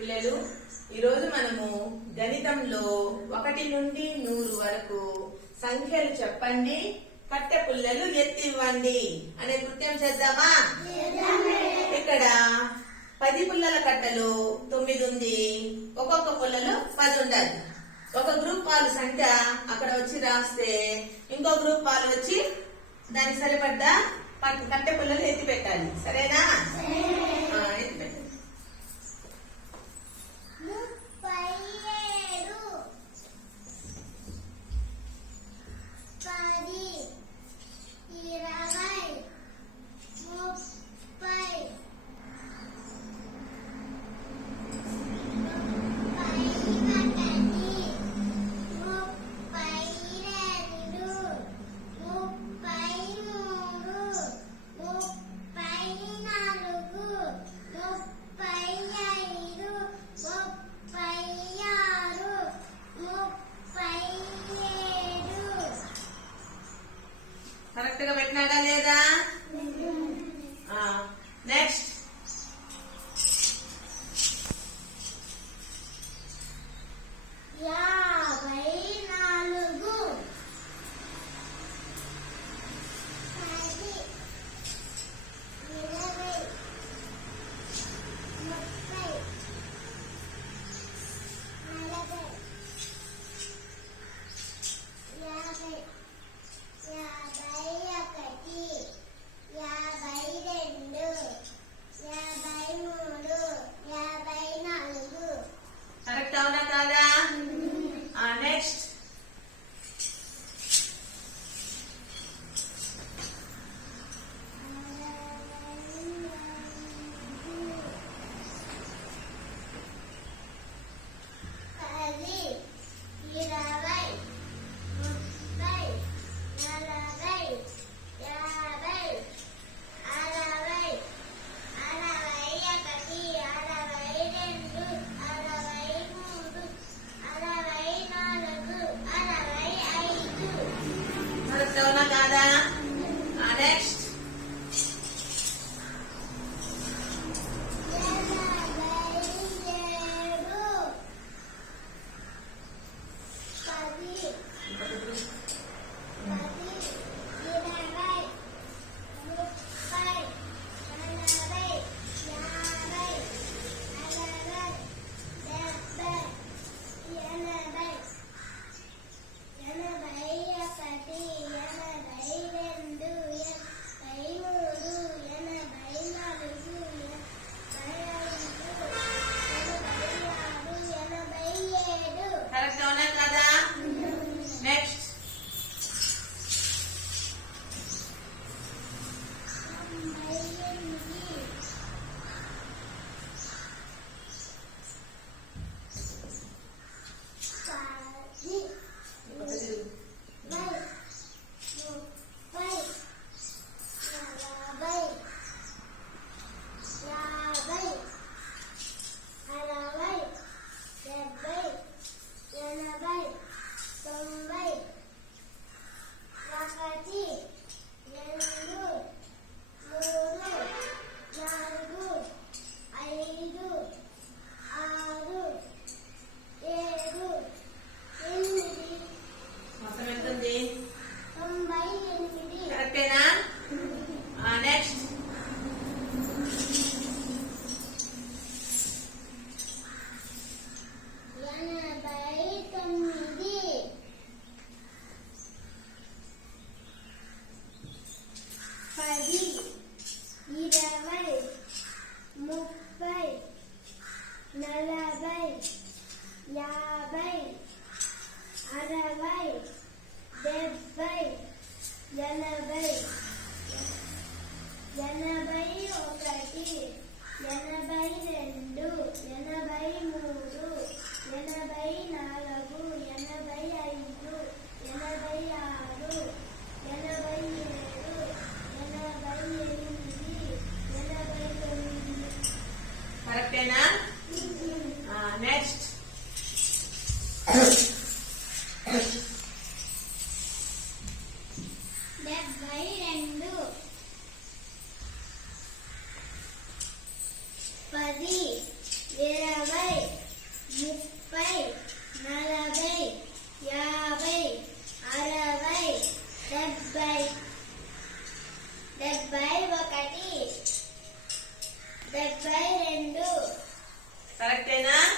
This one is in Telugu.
పిల్లలు ఈరోజు మనము గణితంలో ఒకటి నుండి నూరు వరకు సంఖ్యలు చెప్పండి. కట్టె పుల్లలు ఎత్తివ్వండి అనే కృత్యం చేద్దామా? ఇక్కడ పది పుల్లల కట్టలు తొమ్మిది ఉంది. ఒక్కొక్క పుల్లలో పది ఉండాలి. ఒక గ్రూప్ వాళ్ళ సంఖ్య అక్కడ వచ్చి రాస్తే ఇంకో గ్రూప్ వాళ్ళు వచ్చి దానికి సరిపడ్డ కట్టె పుల్లలు ఎత్తి పెట్టాలి సరేనా? ఎత్తి పెట్టాలి Pues Natalia. Thank you. అరవై డెబ్బై ఎనభై ఎనభై ఒకటి ఎనభై రెండు డెబ్బై రెండు. పది ఇరవై ముప్పై నలభై యాభై అరవై డెబ్బై. డెబ్బై ఒకటి. డెబ్బై రెండు. కరెక్టేనా